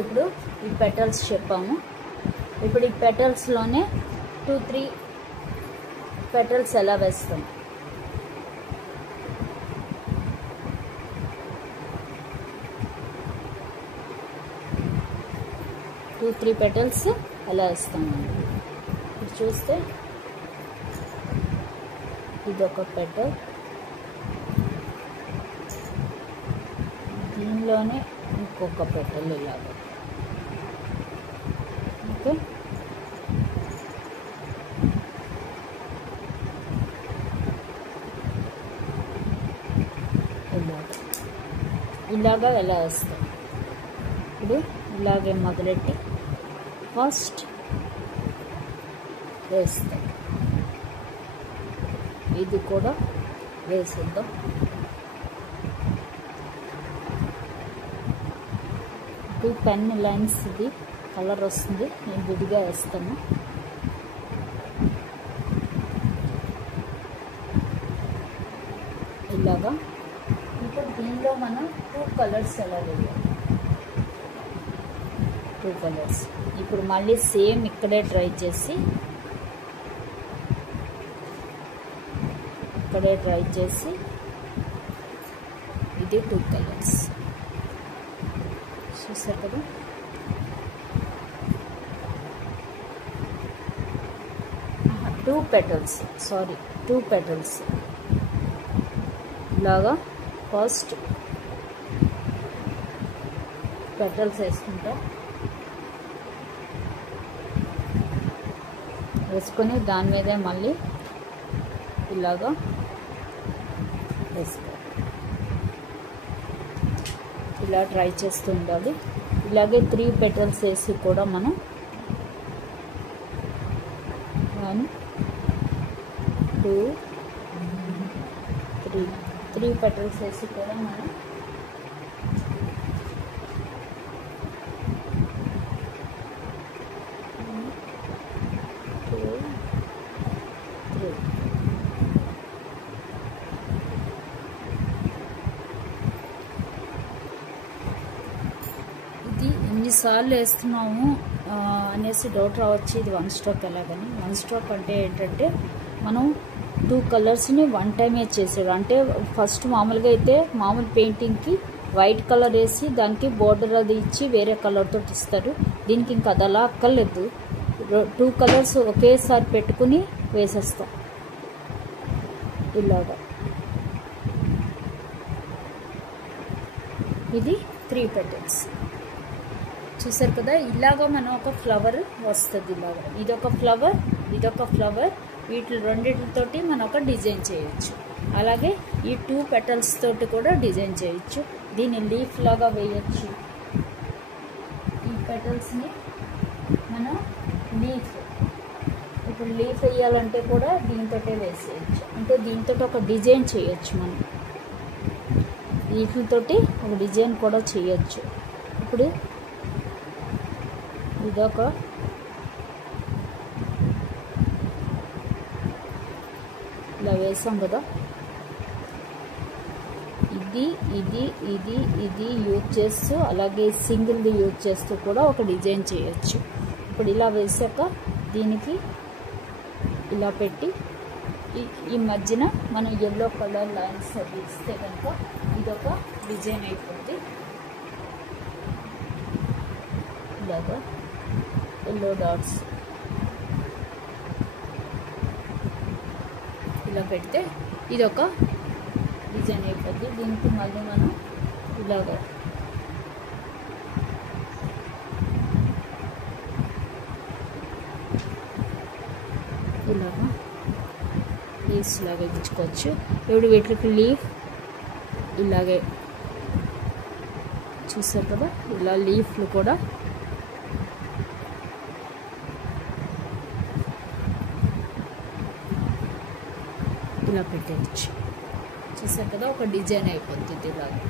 ఇప్పుడు ఈ పెటల్స్ చెప్పాము. ఇప్పుడు ఈ పెటల్స్లోనే 2-3 పెటల్స్ ఎలా వేస్తాం. టూ త్రీ పెటల్స్ ఎలా వేస్తామండి. ఇప్పుడు చూస్తే ఇదొక పెటల్, దీనిలోనే ఇంకొక పెటల్ ఇలాగ. ఓకే, ఇలాగా ఎలా వేస్తాం. ఇప్పుడు ఇలాగే మొదలెట్టి ఫస్ట్ వేస్తాం. ఇది కూడా వేసేద్దాం. ఇది పెన్ లైన్స్, ఇది కలర్ వస్తుంది, నేను విడిగా వేస్తాను. ఇలాగా. ఇప్పుడు దీనిలో మనం 2 కలర్స్ ఎలా వేయాలి. 2 కలర్స్. ఇప్పుడు మళ్ళీ సేమ్ ఇక్కడే ట్రై చేసి ఇది 2 కలర్స్ చూసారు కదా. టూ పెటల్స్ ఇలాగా ఫస్ట్ పెటల్స్ వేసుకుంటాం. వేసుకొని దాని మీదే మళ్ళీ ఇలాగా వేసుకోవాలి. ఇలా ట్రై చేస్తూ ఉండాలి. ఇలాగే 3 పెటల్స్ వేసి కూడా మనం 1 2 3 పెటల్స్ వేసి కూడా మనం ఎన్నిసార్లు వేస్తున్నాము అనేసి డౌట్ రావచ్చు. ఇది 1 స్ట్రోక్ ఎలాగని. 1 స్ట్రోక్ అంటే ఏంటంటే మనం 2 కలర్స్ని 1 టైమే చేసాడు. అంటే ఫస్ట్ మామూలుగా అయితే మామూలు పెయింటింగ్కి వైట్ కలర్ వేసి దానికి బోర్డర్ అది ఇచ్చి వేరే కలర్తో ఇస్తారు. దీనికి ఇంకా అది అలా అక్కర్లేదు. 2 కలర్స్ ఒకేసారి పెట్టుకుని వేసేస్తాం ఇలాగా. ఇది 3 పెటల్స్ చూసారు కదా. ఇలాగా మనం ఒక ఫ్లవర్ వస్తుంది. ఇలాగా ఇదొక ఫ్లవర్ వీటి రెండింటితోటి మనం ఒక డిజైన్ చేయొచ్చు. అలాగే ఈ 2 పెటల్స్ తోటి కూడా డిజైన్ చేయొచ్చు. దీన్ని లీఫ్ లాగా వేయచ్చు. ఈ పెటల్స్ని మనం ఇప్పుడు లీఫ్ వేయాలంటే కూడా దీంతోటే వేసేయచ్చు. అంటే దీంతో ఒక డిజైన్ చేయొచ్చు. మనం వీటితోటి ఒక డిజైన్ కూడా చేయొచ్చు. ఇప్పుడు ఇదొక ఇలా వేసాం కదా. ఇది యూజ్ చేస్తూ అలాగే సింగిల్ది యూజ్ చేస్తూ కూడా ఒక డిజైన్ చేయొచ్చు. ఇప్పుడు ఇలా వేసాక దీనికి ఇలా పెట్టి ఈ మధ్యన మనం ఎల్లో కలర్ లైన్స్ ఇస్తే కనుక ఇదొక డిజైన్ అయిపోతుంది. ఇలాగా ఎల్లో డాట్స్ ఇలా పెడితే ఇదొక డిజైన్ అయిపోద్ది. దీనికి మళ్ళీ మనం ఇలాగా లీవ్స్ లాగా ఇచ్చుకోవచ్చు. ఇప్పుడు వీటికి లీఫ్ ఇలాగే చూసారు కదా. ఇలా లీఫ్లు కూడా ఇలా పెట్టేయచ్చు. చూసారు కదా, ఒక డిజైన్ అయిపోతుంది ఇలాగా.